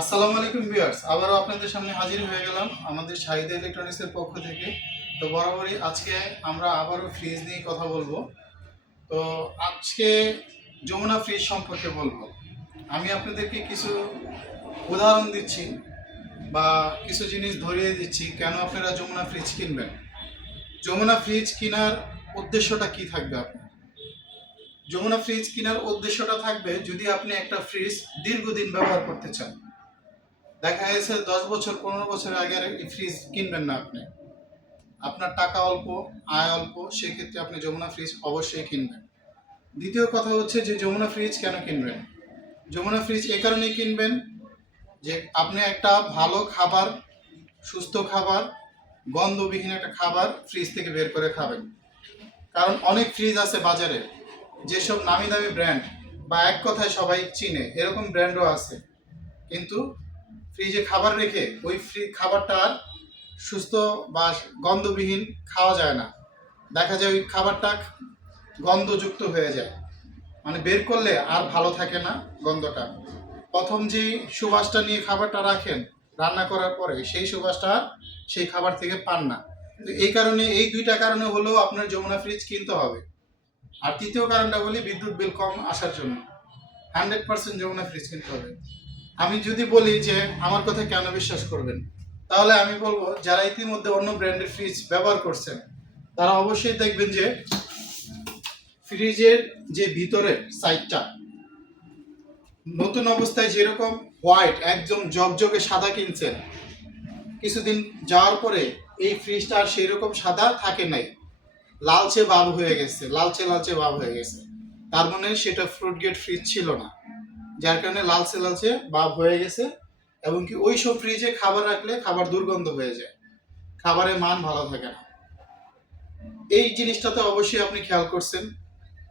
আসসালামু আলাইকুম ভিউয়ার্স, আবারও আপনাদের সামনে হাজির হয়ে গেলাম আমাদের শাহিদা ইলেকট্রনিক্সের পক্ষ থেকে। তো বরাবরই আজকে আমরা আবারও ফ্রিজ নিয়ে কথা বলবো। তো আজকে যমুনা ফ্রিজ সম্পর্কে বলবো। আমি আপনাদেরকে কিছু উদাহরণ দিচ্ছি বা কিছু জিনিস ধরিয়ে দিচ্ছি কেন আপনারা যমুনা ফ্রিজ কিনবেন। যমুনা ফ্রিজ কেনার উদ্দেশ্যটা কি থাকবে আপনার? যমুনা ফ্রিজ কেনার উদ্দেশ্যটা থাকবে যদি আপনি একটা ফ্রিজ দীর্ঘদিন ব্যবহার করতে চান। দেখা গেছে 10 বছর 15 বছর আগে এই ফ্রিজ কিনবেন না আপনি, আপনার টাকা অল্প, আয় অল্প, সেক্ষেত্রে আপনি যমুনা ফ্রিজ অবশ্যই কিনবেন। দ্বিতীয় কথা হচ্ছে যে যমুনা ফ্রিজ কেন কিনবেন? যমুনা ফ্রিজ এ কারণেই কিনবেন যে আপনি একটা ভালো খাবার, সুস্থ খাবার, গন্ধবিহীন একটা খাবার ফ্রিজ থেকে বের করে খাবেন। কারণ অনেক ফ্রিজ আছে বাজারে, যেসব নামি দামি ব্র্যান্ড বা এক কথায় সবাই চিনে এরকম ব্র্যান্ডও আছে, কিন্তু ফ্রিজে খাবার রেখে ওই খাবারটা আর সুস্থ বা গন্ধবিহীন খাওয়া যায় না। দেখা যায় ওই খাবারটা গন্ধযুক্ত হয়ে যায়, মানে বের করলে আর ভালো থাকে না গন্ধটা। প্রথম যে সুবাসটা নিয়ে খাবারটা রাখেন রান্না করার পরে, সেই সুবাসটা আর সেই খাবার থেকে পান না। তো এই কারণে, এই দুইটা কারণে হলেও আপনার যমুনা ফ্রিজ কিনতে হবে। আর তৃতীয় কারণটা বলি, বিদ্যুৎ বিল কম আসার জন্য 100% যমুনা ফ্রিজ কিনতে হবে। আমি যদি বলি যে আমার কথা কেন বিশ্বাস করবেন, তাহলে আমি বলবো যারা ইতিমধ্যে অন্য ব্র্যান্ডের ফ্রিজ ব্যবহার করছেন তারা অবশ্যই দেখবেন যে ফ্রিজের যে ভিতরের সাইডটা নতুন অবস্থায় যেরকম হোয়াইট একদম জকজকে সাদা কিনছেন, কিছুদিন যাওয়ার পরে এই ফ্রিজটা আর সেই রকম সাদা থাকে নাই, লালচে ভাব হয়ে গেছে, লালচে লালচে ভাব হয়ে গেছে। তার মানে সেটা ফ্রুট গেট ফ্রিজ ছিল না, যার কারণে লালচে লালচে ভাব হয়ে গেছে। এবং কি ওই সব ফ্রিজে খাবার রাখলে খাবার দুর্গন্ধ হয়ে যায়, খাবারের মান ভালো থাকে না। এই জিনিসটাতে অবশ্যই আপনি খেয়াল করছেন।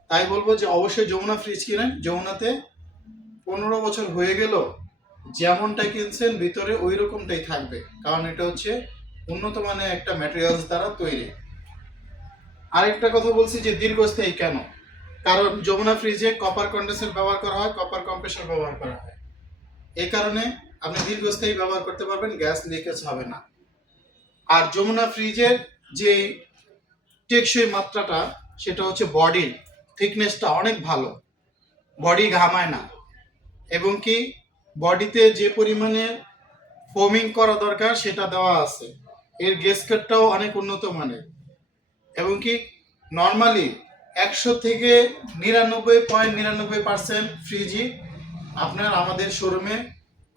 তাই বলবো যে অবশ্যই যমুনা ফ্রিজ কিনেন। যমুনাতে 15 বছর হয়ে গেল যেমনটা কিনছেন ভিতরে ওই রকমটাই থাকবে, কারণ এটা হচ্ছে উন্নত মানের একটা ম্যাটেরিয়ালস দ্বারা তৈরি। আরেকটা কথা বলছি যে দীর্ঘস্থায়ী কেন, কারণ যমুনা ফ্রিজে কপার কন্ডেন্সার ব্যবহার করা হয়, কপার কম্প্রেসর ব্যবহার করা হয়। এই কারণে আপনি দীর্ঘস্থায়ী ব্যবহার করতে পারবেন, গ্যাস লিকেজ হবে না। আর যমুনা ফ্রিজের যে টেকসই মাত্রাটা, সেটা হচ্ছে বডির থিকনেসটা অনেক ভালো, বডি ঘামায় না। এবং কি বডিতে যে পরিমাণে ফোমিং করা দরকার সেটা দেওয়া আছে। এর গ্যাসকেটটাও অনেক উন্নত মানের। এবং কি নর্মালি 100 থেকে 99.99% ফ্রিজই আপনার আমাদের শোরুমে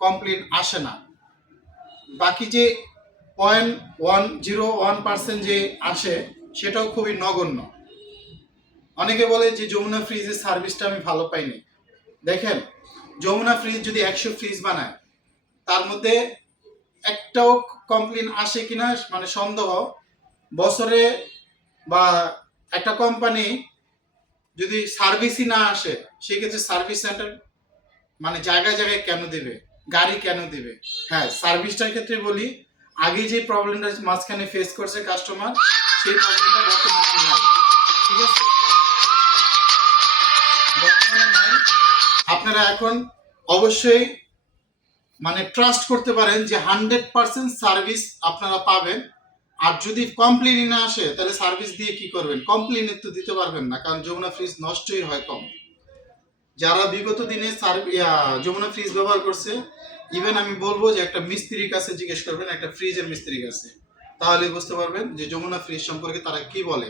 কমপ্লিট আসে না। বাকি যে 0.101% যে আসে সেটাও খুবই নগণ্য। অনেকে বলে যে যমুনা ফ্রিজের সার্ভিসটা আমি ভালো পাইনি। দেখেন, যমুনা ফ্রিজ যদি 100 ফ্রিজ বানায়, তার মধ্যে একটাও কমপ্লেন আসে কিনা মানে সন্দেহ। বছরে বা একটা কোম্পানি যদি সার্ভিসই না আসে, সেক্ষেত্রে সার্ভিস সেন্টার মানে জায়গায় জায়গায় কেন দেবে, গাড়ি কেন দেবে? হ্যাঁ, সার্ভিসটার ক্ষেত্রে বলি, আগে যে প্রবলেমটা মাঝখানে ফেস করছে কাস্টমার, সেই প্রবলেমটা বর্তমানে নাই। ঠিক আছে, বর্তমানে নাই। আপনারা এখন অবশ্যই মানে ট্রাস্ট করতে পারেন যে 100% সার্ভিস আপনারা পাবেন। আর যদি কমপ্লেনই না আসে, তাহলে সার্ভিস দিয়ে কি করবেন? কমপ্লেন তো দিতে পারবেন না, কারণ যমুনা ফ্রিজ নষ্টই হয় কম। যারা বিগত দিনে যমুনা ফ্রিজ ব্যবহার করছে, ইভেন আমি বলবো যে একটা মিস্ত্রির কাছে জিজ্ঞেস করবেন, একটা ফ্রিজের মিস্ত্রির কাছে, তাহলে বুঝতে পারবেন যে যমুনা ফ্রিজ সম্পর্কে তারা কি বলে।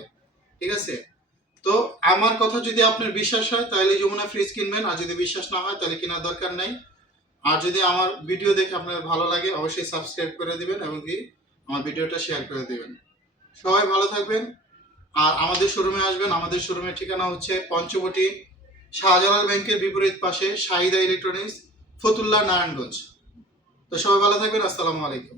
ঠিক আছে, তো আমার কথা যদি আপনার বিশ্বাস হয় তাহলে যমুনা ফ্রিজ কিনবেন, আর যদি বিশ্বাস না হয় তাহলে কেনার দরকার নাই। আর যদি আমার ভিডিও দেখে আপনার ভালো লাগে, অবশ্যই সাবস্ক্রাইব করে দিবেন এবং কি আমার ভিডিওটা শেয়ার করে দিবেন। সবাই ভালো থাকবেন। আর আমাদের শোরুমে আসবেন। আমাদের শোরুমের ঠিকানা হচ্ছে পঞ্চবটি, শাহজালাল ব্যাংকের বিপরীত পাশে, শাহিদা ইলেকট্রনিক্স, ফতুল্লা, নারায়ণগঞ্জ। তো সবাই ভালো থাকবেন। আসসালামু আলাইকুম।